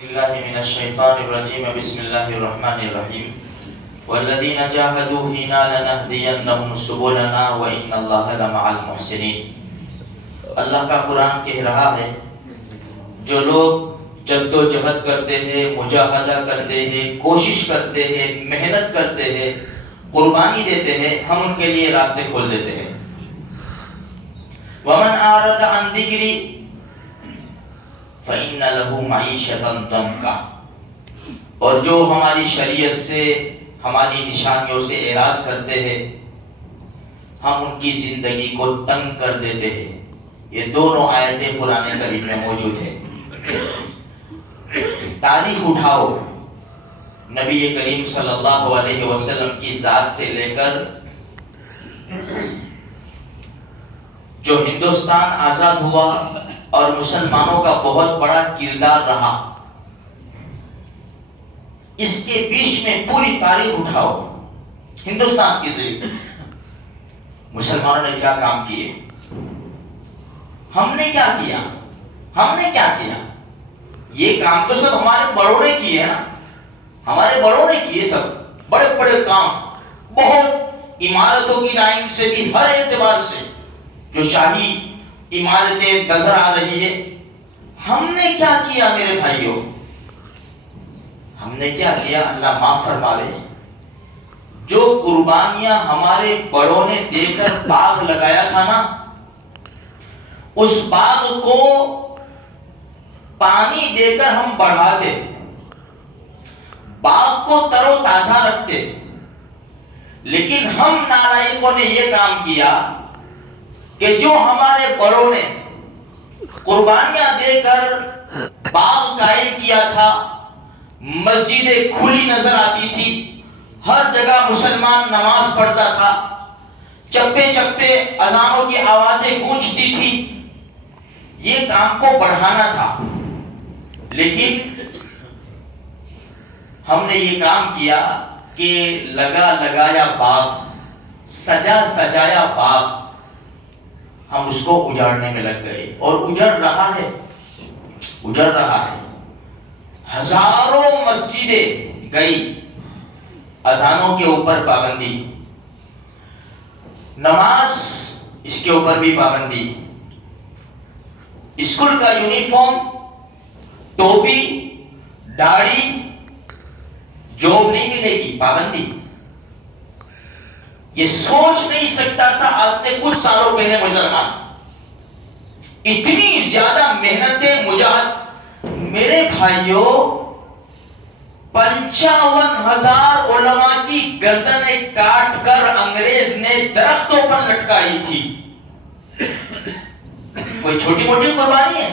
بالله من الشيطان الرجيم بسم الله الرحمن الرحيم والذين جاهدوا فينا لنهدينهم سبلنا وإن الله لمع المحسنين. اللہ کا قرآن کہہ رہا ہے جو لوگ جد و جہد کرتے ہیں، مجاہدہ کرتے ہیں، کوشش کرتے ہیں، محنت کرتے ہیں، قربانی دیتے ہیں، ہم ان کے لیے راستے کھول دیتے ہیں. ومن اعرض عن ذکری فإن له معیشۃ ضنکا، اور جو ہماری شریعت سے، ہماری نشانیوں سے اعراض کرتے ہیں، ہم ان کی زندگی کو تنگ کر دیتے ہیں. یہ دونوں آیتیں قرآن کریم میں موجود ہیں. تاریخ اٹھاؤ، نبی کریم صلی اللہ علیہ وسلم کی ذات سے لے کر جو ہندوستان آزاد ہوا اور مسلمانوں کا بہت بڑا کردار رہا، اس کے بیچ میں پوری تاریخ اٹھاؤ ہندوستان کی ضرور مسلمانوں نے کیا کام کیے، ہم نے کیا کیا، ہم نے کیا کیا. یہ کام تو سب ہمارے بڑوں نے کیے نا، ہمارے بڑوں نے کیے سب بڑے بڑے کام، بہت عمارتوں کی لائن سے بھی، ہر اعتبار سے جو شاہی عمارتیں نظر آ رہی ہے. ہم نے کیا کیا میرے بھائیوں، ہم نے کیا کیا؟ اللہ معاف فرماوے. جو قربانیاں ہمارے بڑوں نے دے کر باغ لگایا تھا نا، اس باغ کو پانی دے کر ہم بڑھاتے، باغ کو تر و تازہ رکھتے. لیکن ہم نالائقوں نے یہ کام کیا کہ جو ہمارے بڑوں نے قربانیاں دے کر باغ قائم کیا تھا، مسجدیں کھلی نظر آتی تھی، ہر جگہ مسلمان نماز پڑھتا تھا، چپے چپے اذانوں کی آوازیں گونجتی تھی، یہ کام کو بڑھانا تھا. لیکن ہم نے یہ کام کیا کہ لگا لگایا باغ، سجا سجایا باغ، ہم اس کو اجاڑنے میں لگ گئے. اور اجڑ رہا ہے، اجڑ رہا ہے. ہزاروں مسجدیں گئی، اذانوں کے اوپر پابندی، نماز اس کے اوپر بھی پابندی، اسکول کا یونیفارم، ٹوپی، داڑھی، جاب نہیں ملے گی، پابندی. یہ سوچ نہیں سکتا تھا آج سے کچھ سالوں پہلے مسلمان. اتنی زیادہ محنتیں مجاہد. میرے بھائیوں، 55,000 علماء کی گردنیں کاٹ کر انگریز نے درختوں پر لٹکائی تھی. کوئی چھوٹی موٹی قربانی ہے؟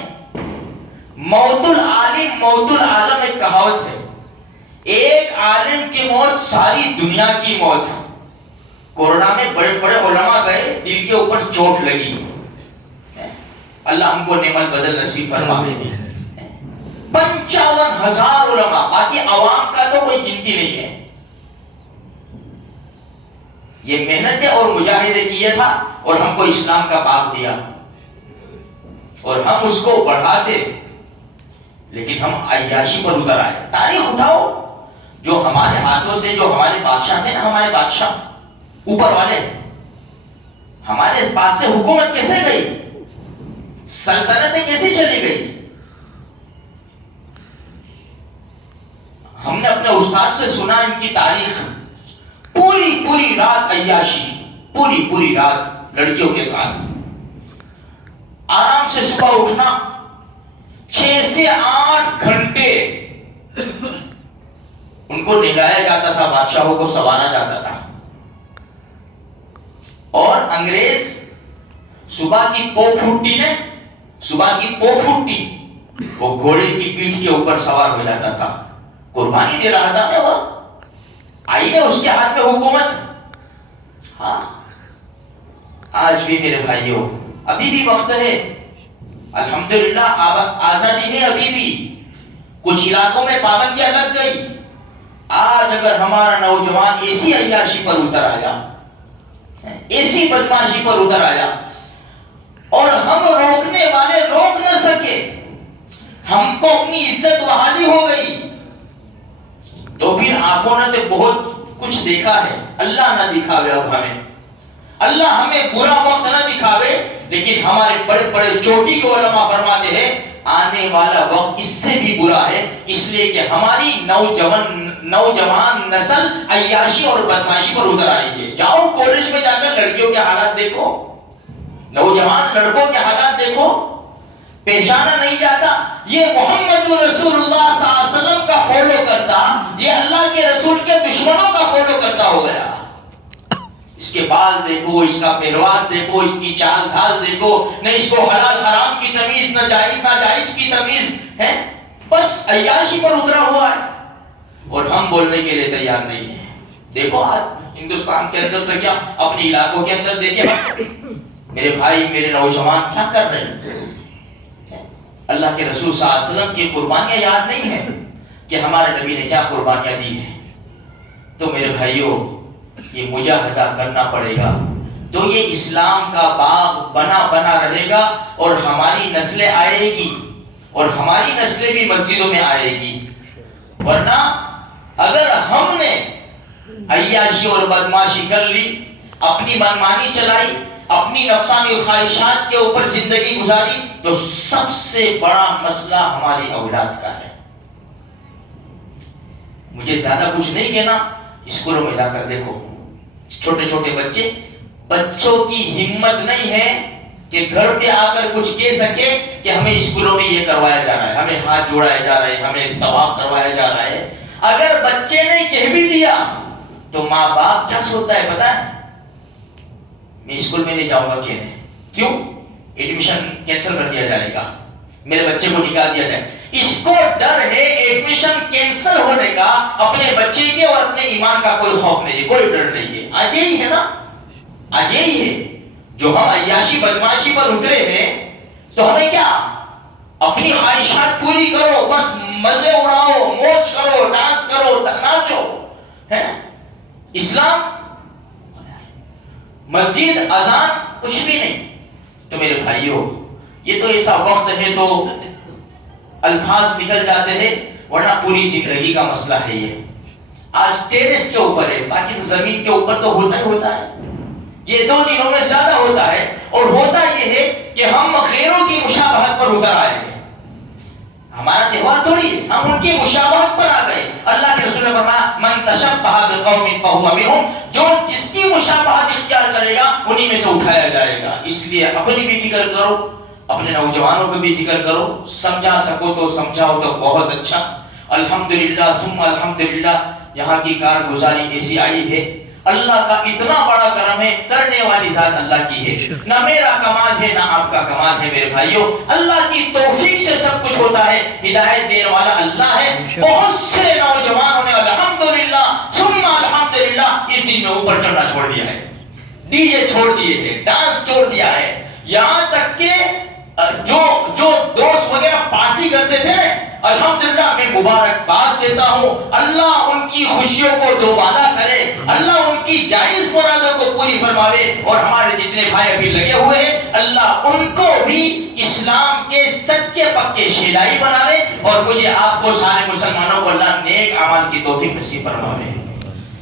موت العالم موت العالم ایک کہاوت ہے. ایک عالم کی موت ساری دنیا کی موت. کورونا میں بڑے بڑے علماء گئے، دل کے اوپر چوٹ لگی، اللہ ہم کو نعم البدل نصیب فرمائے. 55,000 علماء، باقی عوام کا تو کوئی گنتی نہیں ہے. یہ محنتیں اور مجاہدے کیے تھا اور ہم کو اسلام کا باغ دیا اور ہم اس کو بڑھاتے. لیکن ہم عیاشی پر اتر آئے. تاریخ اٹھاؤ، جو ہمارے ہاتھوں سے، جو ہمارے بادشاہ تھے نا، ہمارے بادشاہ اوپر والے، ہمارے پاس سے حکومت کیسے گئی، سلطنتیں کیسے چلی گئی. ہم نے اپنے استاد سے سنا ان کی تاریخ. پوری رات عیاشی، پوری رات لڑکیوں کے ساتھ، آرام سے صبح اٹھنا، 6 سے 8 گھنٹے ان کو نہلایا جاتا تھا، بادشاہوں کو سنوارا جاتا تھا. اور انگریز صبح کی پو پھوٹی، وہ گھوڑے کی پیٹھ کے اوپر سوار ہو جاتا تھا. قربانی دے رہا تھا نا وہ، آئی نے اس کے ہاتھ میں حکومت. ہاں، آج بھی میرے بھائیوں ابھی بھی وقت ہے، الحمدللہ آزادی ہے. ابھی بھی کچھ علاقوں میں پابندیاں لگ گئی. آج اگر ہمارا نوجوان ایسی عیاشی پر اتر آیا، ایسی بدماشی پر اتر آیا اور ہم روکنے والے روک نہ سکے، ہم کو اپنی عزت بحالی ہو صحابوں نے تو بہت کچھ دیکھا ہے، اللہ نہ دکھاوے اب ہمیں، اللہ ہمیں برا وقت نہ دکھاوے، لیکن ہمارے بڑے بڑے چوٹی کے علماء فرماتے ہیں آنے والا وقت اس سے بھی برا ہے، اس لیے کہ ہماری نوجوان نسل عیاشی اور بدماشی پر اتر آئی ہے۔ جاؤ کالج میں جا کر لڑکیوں کے حالات دیکھو، نوجوان لڑکوں کے حالات دیکھو، پہچانا نہیں جاتا یہ محمد رسول اللہ صلی اللہ علیہ وسلم کا فالو کرتا، یہ اللہ کے رسول کے دشمنوں کا فالو کرتا ہو گیا۔ اس کے بال دیکھو، اس کا پرواز دیکھو، اس کی چال ڈھال دیکھو، نہ اس کو حلال حرام کی تمیز، نہ جائز ناجائز کی تمیز ہے، بس عیاشی پر اترا ہوا ہے، اور ہم بولنے کے لیے تیار نہیں ہیں۔ دیکھو آج ہندوستان کے اندر تو کیا، اپنے علاقوں کے اندر دیکھیں میرے بھائی میرے نوجوان کیا کر رہے ہیں، اللہ کے رسول صلی اللہ علیہ وسلم کی قربانیاں یاد نہیں ہیں کہ ہمارے نبی نے کیا قربانیاں دی ہیں۔ تو میرے بھائیوں یہ مجاہدہ کرنا پڑے گا، تو یہ اسلام کا باغ بنا بنا رہے گا، اور ہماری نسلیں آئے گی، اور ہماری نسلیں بھی مسجدوں میں آئے گی۔ ورنہ اگر ہم نے عیاشی اور بدماشی کر لی، اپنی منمانی چلائی، اپنی نفسانی خواہشات کے اوپر زندگی گزاری، تو سب سے بڑا مسئلہ ہماری اولاد کا ہے۔ مجھے زیادہ کچھ نہیں کہنا، اسکولوں میں جا کر دیکھو چھوٹے چھوٹے بچوں کی ہمت نہیں ہے کہ گھر پہ آ کر کچھ کہہ سکے کہ ہمیں اسکولوں میں یہ کروایا جا رہا ہے، ہمیں ہاتھ جوڑایا جا رہا ہے، ہمیں طواف کروایا جا رہا ہے۔ اگر بچے نے کہہ بھی دیا تو ماں باپ کیا سوچتا ہے پتہ ہے، میں اسکول میں نہیں جاؤں گا کہنے، کیوں؟ ایڈمیشن کینسل کر دیا جائے گا، میرے بچے کو نکال دیا جائے۔ اس کو ڈر ہے ایڈمیشن کینسل ہونے کا، اپنے بچے کے اور اپنے ایمان کا کوئی خوف نہیں ہے، کوئی ڈر نہیں ہے۔ آج یہی ہے نا، آج یہی ہے جو ہم عیاشی بدماشی پر اترے ہیں، تو ہمیں کیا، اپنی خواہشات پوری کرو، بس مزے اڑاؤ، موج کرو، ڈانس کرو، ناچو، ہے اسلام مسجد اذان کچھ بھی نہیں۔ تو میرے بھائیوں یہ تو ایسا وقت ہے، تو الفاظ نکل جاتے ہیں، ورنہ پوری زندگی کا مسئلہ ہے یہ۔ آج ٹیرس کے اوپر ہے، باقی تو زمین کے اوپر تو ہوتا ہی ہوتا ہے، یہ 2 دنوں میں زیادہ ہوتا ہے، اور ہوتا یہ ہے کہ ہم غیروں کی مشابہت پر اتر آئے ہیں۔ ہمارا تہوار تھوڑی ہے، ہم ان کی مشابہت پر آ گئے۔ اللہ کے رسول نے فرمایا من تشبہ بقوم فہو منہم، جو جس کی مشابہت اختیار کرے گا انہی میں سے اٹھایا جائے گا۔ اس لیے اپنی بھی فکر کرو، اپنے نوجوانوں کو بھی فکر کرو، سمجھا سکو تو سمجھاؤ تو بہت اچھا۔ الحمدللہ ثم الحمدللہ یہاں کی کارگزاری ایسی آئی ہے، اللہ کا اتنا بڑا کرم ہے، کرنے والی ذات اللہ کی ہے، نہ میرا کمال ہے نہ آپ کا کمال ہے میرے بھائیوں، اللہ کی توفیق سے سب کچھ ہوتا ہے، ہدایت دینے والا اللہ ہے۔ بہت سے نوجوانوں نے الحمدللہ ثم الحمدللہ اس دن میں اوپر چڑھنا چھوڑ دیا ہے، ڈی جے چھوڑ دیے ہیں، ڈانس چھوڑ دیا ہے، یہاں تک کہ جو دوست وغیرہ پارٹی کرتے تھے، الحمدللہ میں مبارکباد دیتا ہوں، اللہ ان کی خوشیوں کو دوبالا کرے، اللہ ان کی جائز مرادوں کو پوری فرماوے، اور ہمارے جتنے بھائی ابھی لگے ہوئے ہیں اللہ ان کو بھی اسلام کے سچے پکے شیدائی بناوے، اور مجھے آپ کو سارے مسلمانوں کو اللہ نیک اعمال کی توفیق نصیب فرماوے۔